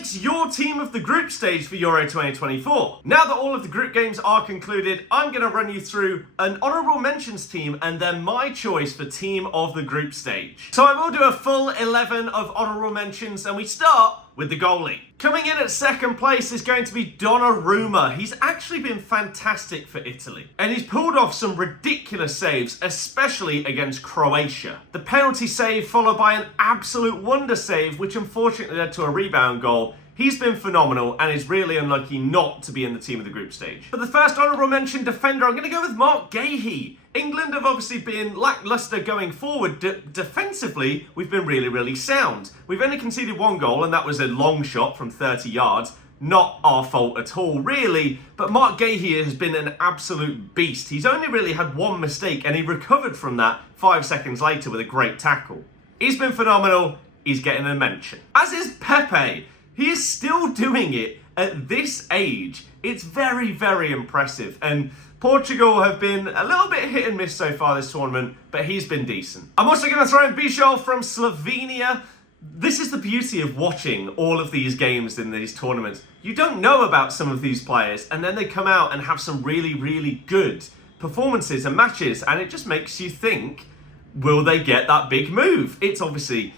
makes your team of the group stage for Euro 2024? Now that all of the group games are concluded, I'm going to run you through an honourable mentions team and then my choice for team of the group stage. So I will do a full 11 of honourable mentions, and we start with the goalie. Coming in at second place is going to be Donnarumma. He's actually been fantastic for Italy, and he's pulled off some ridiculous saves, especially against Croatia. The penalty save followed by an absolute wonder save, which unfortunately led to a rebound goal. He's been phenomenal and is really unlucky not to be in the team of the group stage. For the first honourable mention defender, I'm going to go with Mark Gahey. England have obviously been lacklustre going forward. Defensively, we've been really sound. We've only conceded one goal, and that was a long shot from 30 yards. Not our fault at all, really. But Mark Gahey has been an absolute beast. He's only really had one mistake, and he recovered from that 5 seconds later with a great tackle. He's been phenomenal. He's getting a mention. As is Pepe. He is still doing it at this age. It's very impressive. And Portugal have been a little bit hit and miss so far this tournament, but he's been decent. I'm also going to throw in Birdie from Slovenia. This is the beauty of watching all of these games in these tournaments. You don't know about some of these players, and then they come out and have some really good performances and matches, and it just makes you think, will they get that big move? It's obviously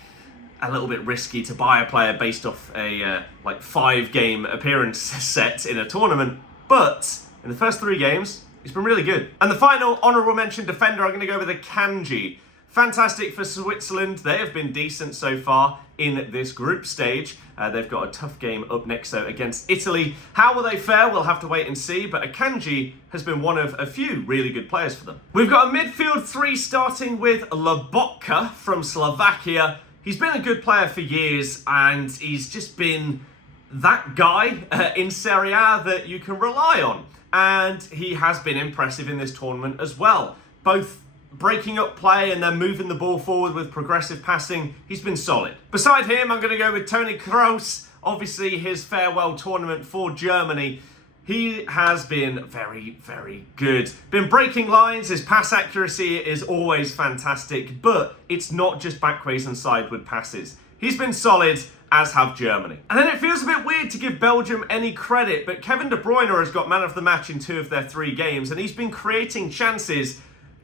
a little bit risky to buy a player based off a 5-game appearance set in a tournament, but in the first 3 games, he's been really good. And the final honourable mention defender, I'm going to go with a Kanji. Fantastic for Switzerland. They have been decent so far in this group stage. They've got a tough game up next though against Italy. How will they fare? We'll have to wait and see, but Akanji has been one of a few really good players for them. We've got a midfield 3 starting with Lobotka from Slovakia. He's been a good player for years, and he's just been that guy in Serie A that you can rely on. And he has been impressive in this tournament as well. Both breaking up play and then moving the ball forward with progressive passing. He's been solid. Beside him, I'm going to go with Toni Kroos. Obviously, his farewell tournament for Germany. He has been very good. Been breaking lines, his pass accuracy is always fantastic, but it's not just backways and sideward passes. He's been solid, as have Germany. And then it feels a bit weird to give Belgium any credit, but Kevin De Bruyne has got man of the match in 2 of their 3 games, and he's been creating chances.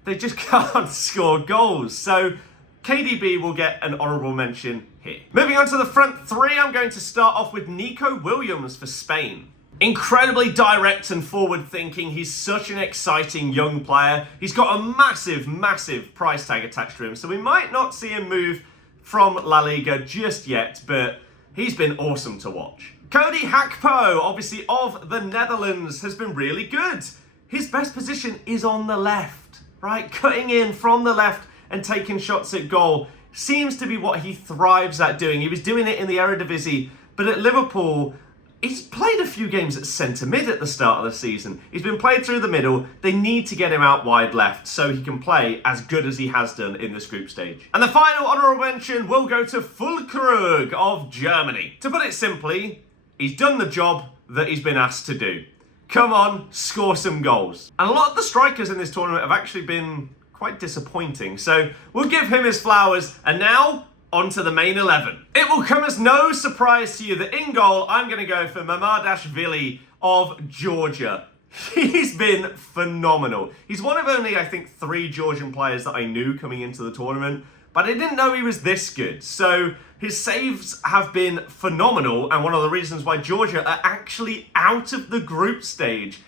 They just can't score goals. So KDB will get an honourable mention here. Moving on to the front 3, I'm going to start off with Nico Williams for Spain. Incredibly direct and forward-thinking. He's such an exciting young player. He's got a massive price tag attached to him, so we might not see him move from La Liga just yet, but he's been awesome to watch. Cody Gakpo, obviously of the Netherlands, has been really good. His best position is on the left, right? Cutting in from the left and taking shots at goal seems to be what he thrives at doing. He was doing it in the Eredivisie, but at Liverpool, he's played a few games at centre mid at the start of the season. He's been played through the middle. They need to get him out wide left so he can play as good as he has done in this group stage. And the final honourable mention will go to Füllkrug of Germany. To put it simply, he's done the job that he's been asked to do. Come on, score some goals. And a lot of the strikers in this tournament have actually been quite disappointing. So we'll give him his flowers. And now, on to the main 11. It will come as no surprise to you that in goal, I'm going to go for Mamardashvili of Georgia. He's been phenomenal. He's one of only, I think, 3 Georgian players that I knew coming into the tournament, but I didn't know he was this good. So his saves have been phenomenal, and one of the reasons why Georgia are actually out of the group stage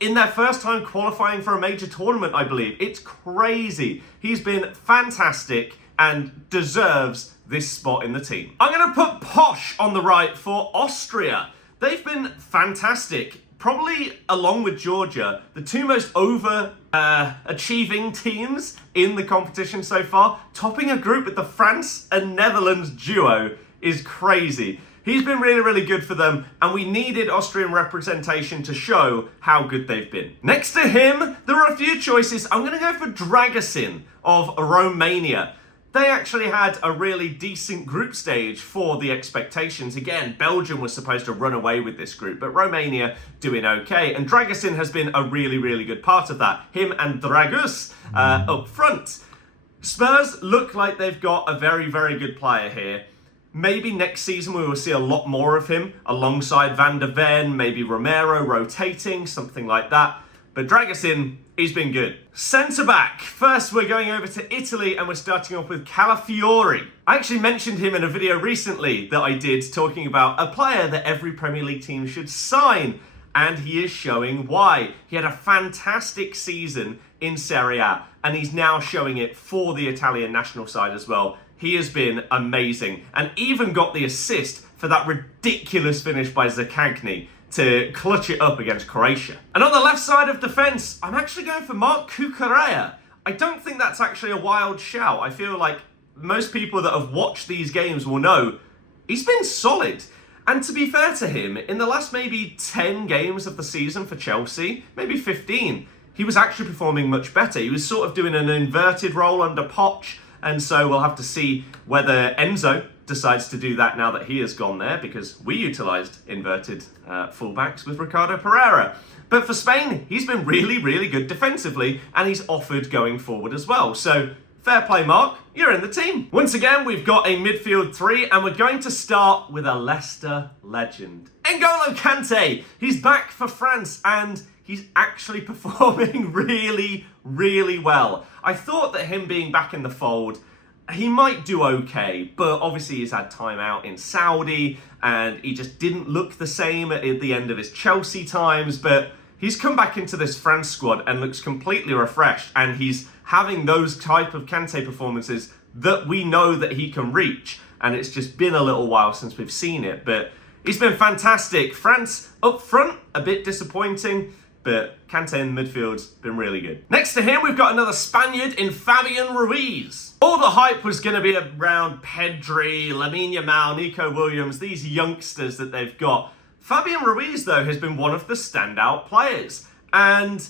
in their first time qualifying for a major tournament, I believe. It's crazy. He's been fantastic and deserves this spot in the team. I'm going to put Posh on the right for Austria. They've been fantastic. Probably, along with Georgia, the 2 most achieving teams in the competition so far. Topping a group with the France and Netherlands duo is crazy. He's been really good for them, and we needed Austrian representation to show how good they've been. Next to him, there are a few choices. I'm going to go for Dragusin of Romania. They actually had a really decent group stage for the expectations. Again, Belgium was supposed to run away with this group, but Romania doing okay. And Dragusin has been a really good part of that. Him and Dragus up front. Spurs look like they've got a very good player here. maybe next season we will see a lot more of him alongside Van der Ven, maybe Romero rotating, something like that. But drag us in, he's been good. Centre-back. First, we're going over to Italy and we're starting off with Calafiori. I actually mentioned him in a video recently that I did talking about a player that every Premier League team should sign. And he is showing why. He had a fantastic season in Serie A and he's now showing it for the Italian national side as well. He has been amazing and even got the assist for that ridiculous finish by Zaccagni to clutch it up against Croatia. And on the left side of defence, I'm actually going for Marc Cucurella. I don't think that's actually a wild shout. I feel like most people that have watched these games will know he's been solid. And to be fair to him, in the last maybe 10 games of the season for Chelsea, maybe 15, he was actually performing much better. He was sort of doing an inverted role under Poch, and so we'll have to see whether Enzo decides to do that now that he has gone there, because we utilised inverted fullbacks with Ricardo Pereira. But for Spain, he's been really, really good defensively, and he's offered going forward as well. So fair play, Mark. You're in the team. Once again, we've got a midfield three, and we're going to start with a Leicester legend. N'Golo Kante. He's back for France, and he's actually performing really, really well. I thought that him being back in the fold, he might do okay, but obviously he's had time out in Saudi, and he just didn't look the same at the end of his Chelsea times, but he's come back into this France squad and looks completely refreshed, and he's having those type of Kante performances that we know that he can reach, and it's just been a little while since we've seen it, but he's been fantastic. France up front, a bit disappointing, but Kante in the midfield's been really good. Next to him, we've got another Spaniard in Fabian Ruiz. All the hype was going to be around Pedri, Lamine Yamal, Nico Williams, these youngsters that they've got. Fabian Ruiz, though, has been one of the standout players. And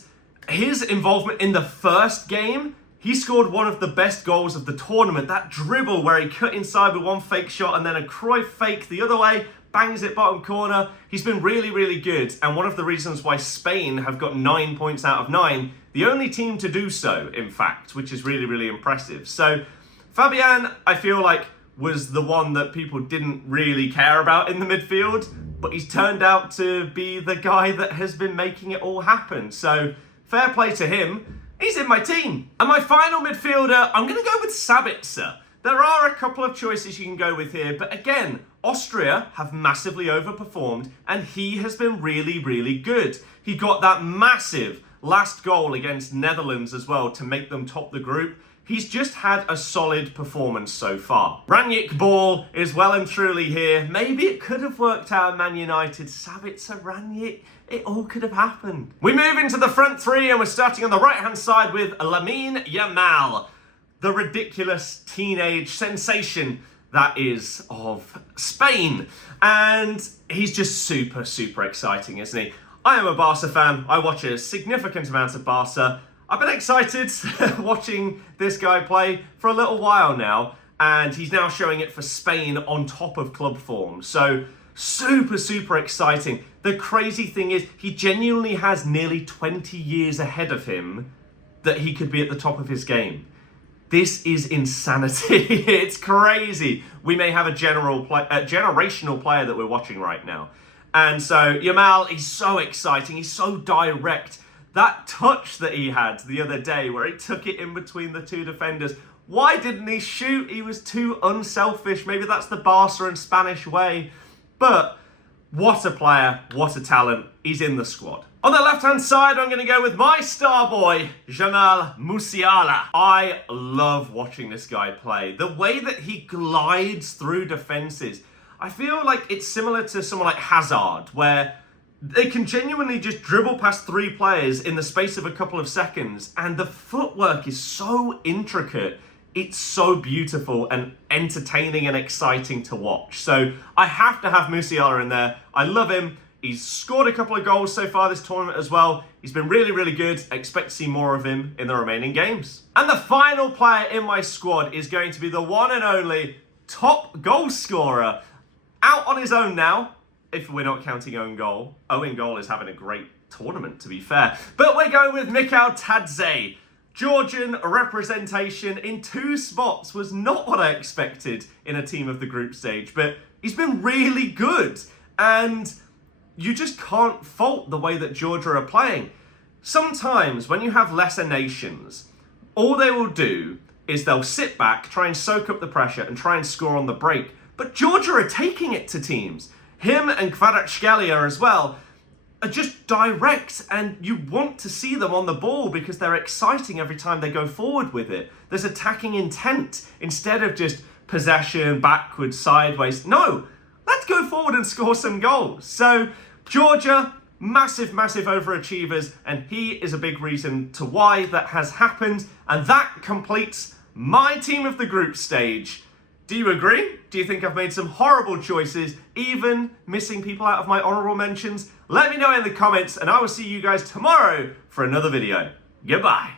his involvement in the first game, he scored one of the best goals of the tournament. That dribble where he cut inside with one fake shot and then a Cruyff fake the other way, bangs it bottom corner. He's been really, really good. And one of the reasons why Spain have got 9 points out of 9, the only team to do so, in fact, which is really, really impressive. So Fabian, I feel like, was the one that people didn't really care about in the midfield, but he's turned out to be the guy that has been making it all happen. So fair play to him. He's in my team. And my final midfielder, I'm going to go with Sabitzer. There are a couple of choices you can go with here, but again, Austria have massively overperformed, and he has been really, really good. He got that massive last goal against Netherlands as well to make them top the group. He's just had a solid performance so far. Rangnick ball is well and truly here. Maybe it could have worked out at Man United. Sabitzer, Rangnick, it all could have happened. We move into the front three, and we're starting on the right-hand side with Lamine Yamal, the ridiculous teenage sensation that is of Spain. And he's just super, super exciting, isn't he? I am a Barca fan. I watch a significant amount of Barca. I've been excited watching this guy play for a little while now, and he's now showing it for Spain on top of club form. So super, super exciting. The crazy thing is he genuinely has nearly 20 years ahead of him that he could be at the top of his game. This is insanity. It's crazy. We may have a generational player that we're watching right now. And so Yamal, he's so exciting. He's so direct. That touch that he had the other day where he took it in between the two defenders. Why didn't he shoot? He was too unselfish. Maybe that's the Barca and Spanish way. But what a player, what a talent. He's in the squad. On the left-hand side, I'm going to go with my star boy, Jamal Musiala. I love watching this guy play. The way that he glides through defenses. I feel like it's similar to someone like Hazard, where they can genuinely just dribble past three players in the space of a couple of seconds, and the footwork is so intricate. It's so beautiful and entertaining and exciting to watch. So I have to have Musiala in there. I love him. He's scored a couple of goals so far this tournament as well. He's been really, really good. I expect to see more of him in the remaining games. And the final player in my squad is going to be the one and only top goal scorer. Out on his own now, if we're not counting own goal. Owen Goal is having a great tournament, to be fair. But we're going with Mikhail Tadze. Georgian representation in 2 spots was not what I expected in a team of the group stage, but he's been really good, and you just can't fault the way that Georgia are playing. Sometimes when you have lesser nations, all they will do is they'll sit back, try and soak up the pressure and try and score on the break. But Georgia are taking it to teams. Him and Kvaratskhelia as well are just direct, and you want to see them on the ball because they're exciting every time they go forward with it. There's attacking intent instead of just possession, backwards, sideways. No, let's go forward and score some goals. So Georgia, massive overachievers, and he is a big reason to why that has happened. And that completes my team of the group stage. Do you agree? Do you think I've made some horrible choices, even missing people out of my honourable mentions? Let me know in the comments, and I will see you guys tomorrow for another video. Goodbye.